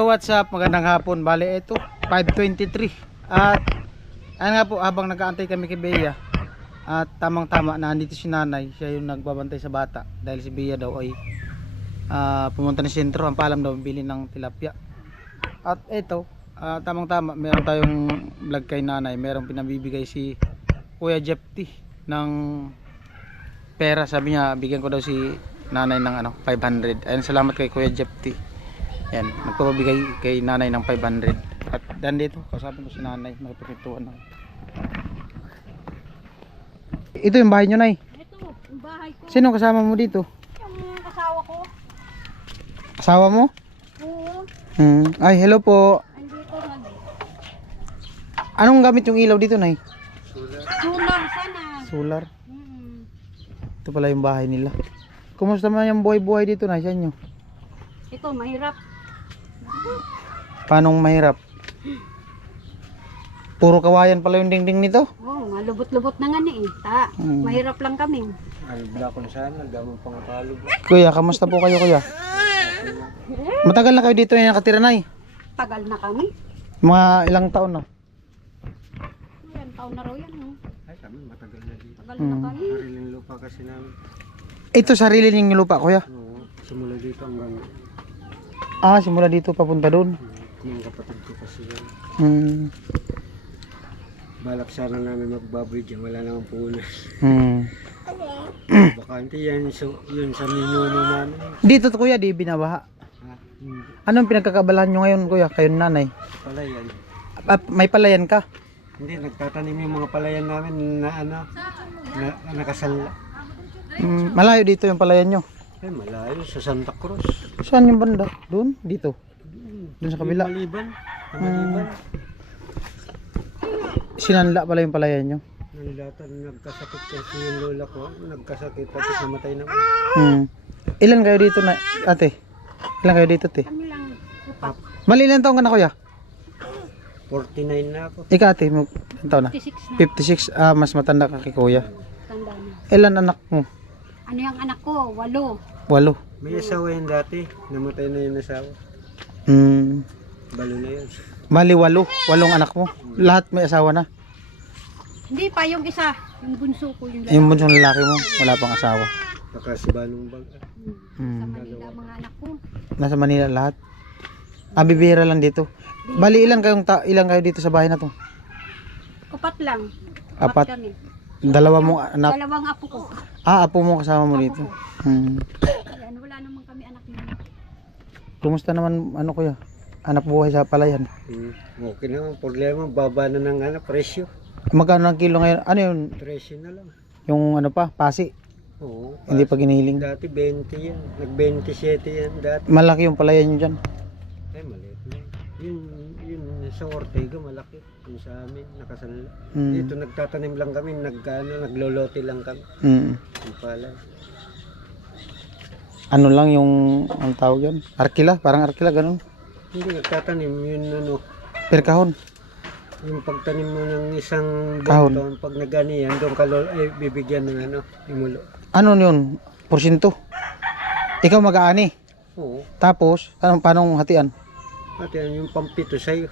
Yo, what's up? Magandang hapon. Bale, ito 5:23. At ayun nga po, habang nag-aantay kami kay Bea, at tamang-tama na andito si nanay. Siya yung nagbabantay sa bata dahil si Bea daw ay pumunta na sentro. Ang paalam daw bili ng tilapia. At ito, tamang-tama, meron tayong vlog kay nanay. Merong pinabibigay si Kuya Jepti ng pera. Sabi niya, bigyan ko daw si nanay ng 500. Ayun, salamat kay Kuya Jepti. Yan, nagpapabigay kay nanay ng 500. At dan dito, kausapin ko si nanay, makipagkwentuhan lang. Ito yung bahay nyo, nay? Ito, yung bahay ko. Sino kasama mo dito? Yung asawa ko. Asawa mo? Oo. Ay, hello po. Andito Anong gamit yung ilaw dito, nay? Sulang sana. Solar. Hmm. Ito pala yung bahay nila. Kumusta man yung buhay-buhay dito, nay, sa inyo? Ito, mahirap. Paanong mahirap? Puro kawayan pala yung dingding nito? Oo, malubot-lubot na nga eh. Mahirap lang kami. Ay, blakon sana, gamang pangpalo. Kuya, kamusta po kayo, kuya? Matagal na kayo dito na nakatira, nay? Tagal na kami. Mga ilang taon na? Ilan taon na raw yan. No? Ay, kami matagal na dito. Tagal na kami. Sariling lupa kasi namin. Ito sarili niyong lupa, kuya? Oo, simula dito hanggang Simula dito papunta doon. yung kapatid ko kasi yan. Balak sana namin magbaboy dyan, wala namang punas. Bakante yan, yun sa minuno namin. Dito kuya, di binabaha. Ha? Hindi. Anong pinagkakabalahan nyo ngayon, kuya? Kayo nanay? Palayan. May palayan ka? Hindi, nagtatanim yung mga palayan namin na na nakasala. Malayo dito yung palayan nyo. Eh, malayo sa Santa Cruz. Saan yung banda? Doon? Dito? Doon sa kabila? Maliban. Maliban. Sinanla pala yung palayan nyo. Nagkasakit kasi yung lola ko. Nagkasakit tapos namatay na. Ilan kayo dito na, ate? Ilan kayo dito, te? Kami lang. Upat. Mali ilan taong ka na, kuya? 49 na ako. Ika, ate, ilan taon na? 56 56. na. Mas matanda ka kay kuya. Tanda na. Ilan anak mo? Ano yung anak ko? 8. 8. May asawa yan dati. Namatay na yung asawa. Balo na yun. Bali 8. 8 anak mo. Lahat may asawa na. Hindi pa yung isa. Yung bunso ko. Yung Yung bunsong lalaki mo, wala pang asawa. Baka si Balong Bag. Sa Manila mga anak ko. Nasa Manila lahat. Bibihira lang dito. Bali ilan kayo dito sa bahay na to? Upat lang. Apat. Kami. Dalawa mong anak. Dalawang apo ko. Apo mo kasama mo dito. Ayan, wala naman kami anak nila. Kumusta naman kuya? Anak buhay sa palayan. Okay naman. Problema, baba na ng presyo. Magkano ng kilo ngayon? Ano yun? 13 na lang. Yung pasi? Oo. Hindi pa giniling. Dati 20 yan. Nag-27 yan dati. Malaki yung palayan nyo dyan. Eh, maliit na. Yun sa Ortega, malaki. Yung sa amin, nakasanla. Dito nagtatanim lang kami, naglolote lang kami. Yung pala. Ano lang yung, ang tawag yun? Arkila? Parang arkila, ganun. Hindi, nagtatanim, yun Per kahon. yung pagtanim mo ng isang Kahon. bonton, pag nagani yan, doon ka bibigyan ng imulo. Ano yun? Porsyento? Ikaw mag-aani. Oo. Tapos, paano hatian? At yan, yung pampito sa'yo.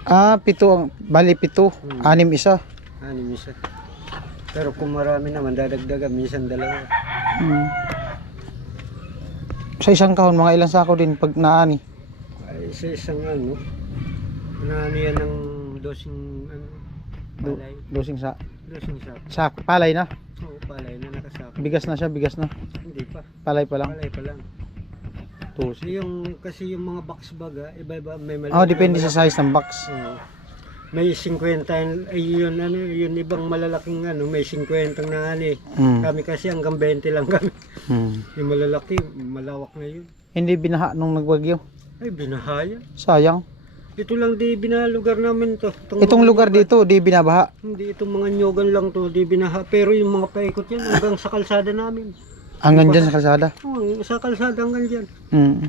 7 bali 7. 6 isa. Anim isa. Pero kung marami naman, dadagdagan, minsan 2. Sa isang kahon, mga ilang sako din pag naani. Ay, sa isang yan ng dosing palay. Dosing Dosing sa palay na. Oo, palay na nakasako. Bigas na siya, bigas na. Hindi pa. Palay pa lang. Palay pa lang. Kasi yung mga box baga, iba-iba may maliit. Depende sa size ng box. Oo. May 50 ay yun ibang malalaking may 50 na Kami kasi hanggang 20 lang kami. Yung malalaki, malawak na yun. Hindi binaha nung nagwagyo. Ay, binahaya. Sayang. Ito lang di binalugar namin to. Itong lugar dito, di binabaha. Hindi, itong mga nyogan lang to, di binaha. Pero yung mga paikot yan, hanggang sa kalsada namin. Hanggang dyan sa kalsada. Oo, sa kalsada hanggang dyan.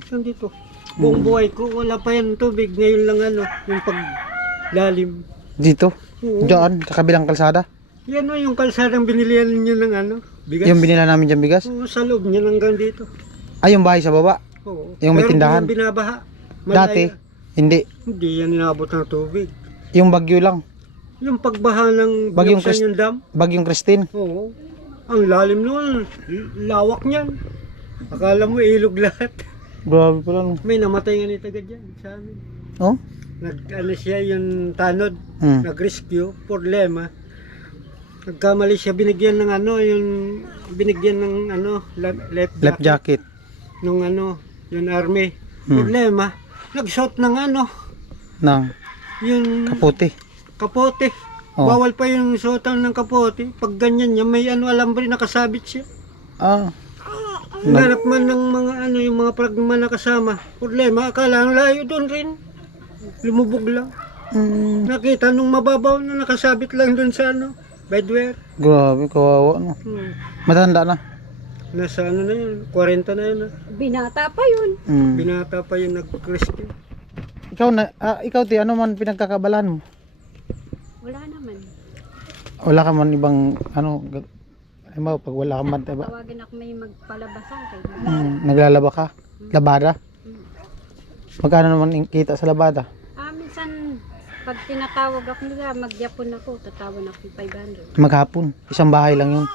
Saan dito? Buong buhay ko, wala pa yan tubig. Ngayon lang yung paglalim. Dito? Oo. Diyan, sa kabilang kalsada? Yan yung kalsadang binilihan ninyo ng bigas. Yung binila namin dyan bigas? Oo, sa loob niya hanggang dito. Yung bahay sa baba? Oo. Yung may Pero tindahan? Yung binabaha. Dati, hindi. Hindi yan inabot ng tubig. Yung bagyo lang. Yung pagbaha ng Bagyong binuksan yung dam. Bagyong Christine. Oo. Ang lalim noon. Lawak niyan. Akala mo ilog lahat. Grabe pala no. May namatay nga ni taga dyan sa amin. Oh? Ano siya yung tanod. Mm. Nag-rescue. Problema. Nagkamali siya. Binigyan ng ano. Binigyan ng ano. Life Left jacket. Nung ano. Yung army. Hmm. Problema. Nag-shot ng ano. Nang Yung kaputi. kapote. Oh. Bawal pa yung suotan ng kapote. Pag ganyan niya, may ano alambre nakasabit siya. Ah. Nanap man ng mga ano, yung mga pragma na kasama. Problema, akala ang layo doon rin. Lumubog lang. Mm. Nakita nung mababaw na nakasabit lang doon sa ano, bedwear. Grabe, kawawa no. Matanda na. Nasa ano na yun, 40 na yun. Binata pa yun. Mm. Binata pa yung nag-rescue. Ikaw ti, ano man pinagkakabalahan mo? Wala naman. Wala ka man ibang ano, ay mo pag wala ka man, diba? Tawagin ako may magpalabasan kay. Naglalaba ka? Labada? Magkano naman kita sa labada? Minsan pag tinatawag ako nila, magyapon ako, tatawan ako ng 500. Maghapon. Isang bahay lang yun.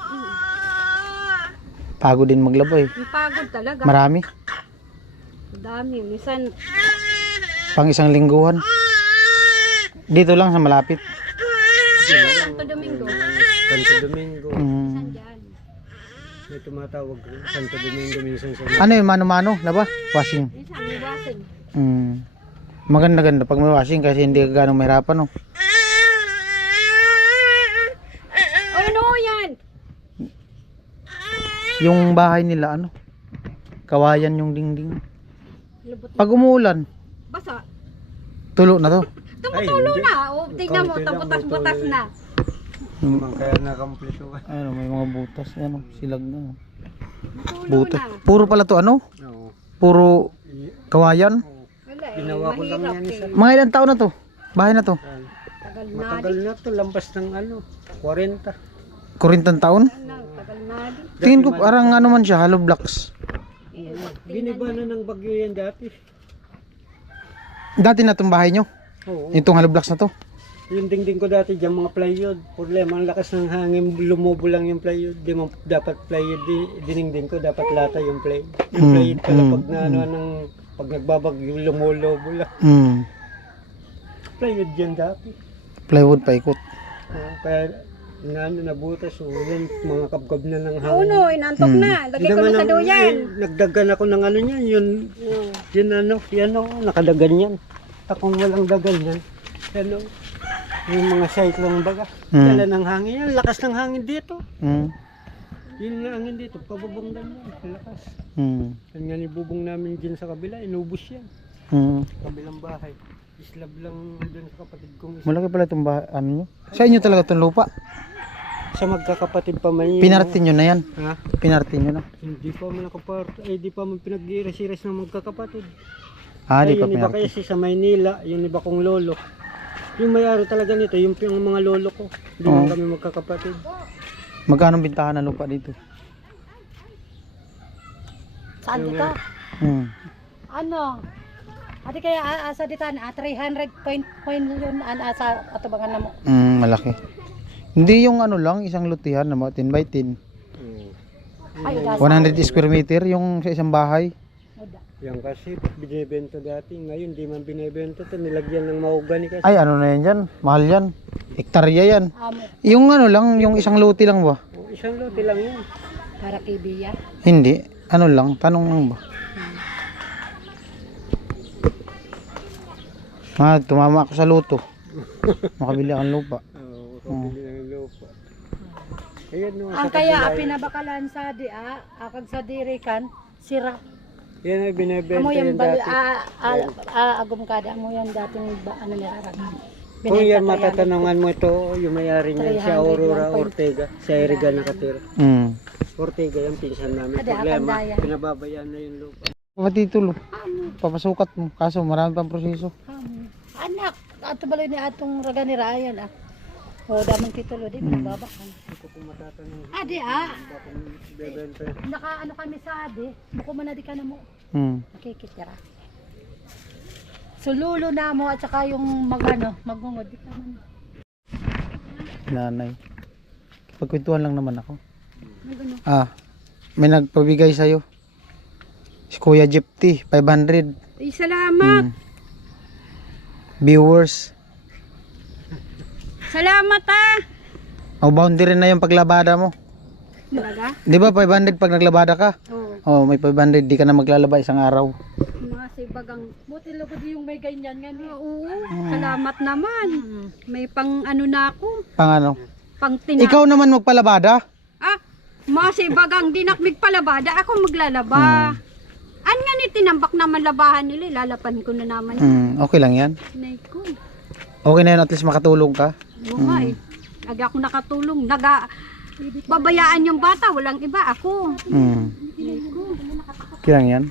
Pagod din maglaba eh. Yung pagod talaga. Marami. Dami. Minsan, Pang isang lingguhan. Dito lang sa malapit. Santo Domingo. Santo Domingo. Minsan dyan. May tumatawag rin. Santo Domingo minsan sa Ano yun, mano-mano? Laba? Washing. Minsan may wasing. Maganda-ganda pag may washing kasi hindi ka ganong mahirapan no. O ano yan? Yung bahay nila ano? Kawayan yung dingding. Lubot na. Pag umuulan, Basa. tulo na to. Tumutulo Ay, hindi. na. O, tignan mo, Kaunti lang, tabutas-butas may na. Kaya nakamplito ka. Ano, may mga butas. Ano, silag na. Tulo Butas. na. Puro pala to ano? Oo. Puro kawayan. Wala eh. Ginawa ko lang mahirap yan eh. sa... Mga ilang taon na to? Bahay na to? Tagal na. Matagal na to, lampas ng ano, 40. Kurintang taon? Tagal na. Tingin ko parang ano man siya, hollow blocks. Biniba na ng bagyo yan dati. Dati na tong bahay nyo? Oo. Itong hollow blocks na to? Yung dingding ko dati dyan, mga plywood. Problema, ang lakas ng hangin, lumubo lang yung plywood. Di mo dapat plywood, diningding ko, dapat lata yung plywood. Yung plywood pala pag na, ano, ng, pag nagbabagyo, lumulobo lang. Plywood yan dati. Plywood paikot. Kaya, nabutas, yan, mga kabgab na ng hangin. Oo no, inantok na. Lagay ko na sa duyan. Nagdagan ako ng ano niyan, yun ano, yan o, nakadagan yan. Takong walang dagan yan. Ano, yung mga site lang baga. Dala ng hangin yan, lakas ng hangin dito. Yun ang hangin dito, pabubong lang yan, lakas. Yan nga ni bubong namin dyan sa kabila, inubos yan. Kabilang bahay. Islab lang dun sa kapatid kong isa. Malaki pala itong bahay, ano nyo? Sa inyo talaga itong lupa? Sa magkakapatid pa man yun. Pinartin nyo na yan? Ha? Pinartin nyo na? Hindi pa man nakapart, ay di pa man pinag-iras-iras ng magkakapatid. Di pa Yun iba pinartin. kasi sa Maynila, yung iba kong lolo. Yung may-ari talaga nito, yung mga lolo ko. Hindi man kami magkakapatid. Magkano bintahan ng lupa dito? Saan dito? Ano? Ati kaya asa dito 300 point yun sa atubangan na mo. Malaki. Hindi yung ano lang, isang lutihan na 10 by 10. Ay, 100 square meter yung sa isang bahay. Yan kasi binibenta dati, ngayon di man binibenta to, nilagyan ng mahogany kasi. Ay, ano na yan dyan? Mahal yan. Hektarya yan. Yung ano lang, yung isang lote lang ba? Isang lote lang yun. Para kay Bia. Hindi. Ano lang, tanong lang ba? Tumama ako sa luto. Makabili akong lupa. Oo, kabili ng lupa. Ayan no, Ang kaya pinabakalan sa di akag sa dirikan sira. Yan ay binibenta Amo yan yung dati. agum kada mo yan dating ano nilaragan. Kung yan matatanungan mo ito, yung may-ari niyan, si Aurora Ortega, sa Eriga nakatira. Ortega yung pinsan namin. Problema, pinababayaan na yung lupa. Patitulo. Papasukat mo. Kaso marami pang proseso. Anak, ato baloy ni atong raga ni Ryan O damang titulo di pinababakan. Ito kung matatanong, Adi bakit bebenta yan? naka ano kami sa adi, buko man na di ka na mo. Nakikitira. sululo na mo at saka yung magungod. Nanay. Pagkwentuhan lang naman ako. Nagano? May nagpabigay sa'yo. Si Kuya Gypty, 500. Ay, salamat. Viewers. Salamat Boundary na yung paglabada mo. Talaga? Di ba 500 pag naglabada ka? Oo. May 500, di ka na maglalaba isang araw. Mga sibagang. Buti lugod yung may ganyan nga. Oo. Salamat naman. May pang ano na ako. Pang ano? Pang Ikaw naman magpalabada? Mga sibagang dinakmig palabada. Ako maglalaba. An nga ni tinambak naman labahan nila. Lalapan ko na naman. Okay lang yan. Nay ko. Okay na yun, at least makatulong ka. Oo nga eh. Lagi ako nakatulong. Babayaan yung bata. Walang iba. Ako. Okay lang yan.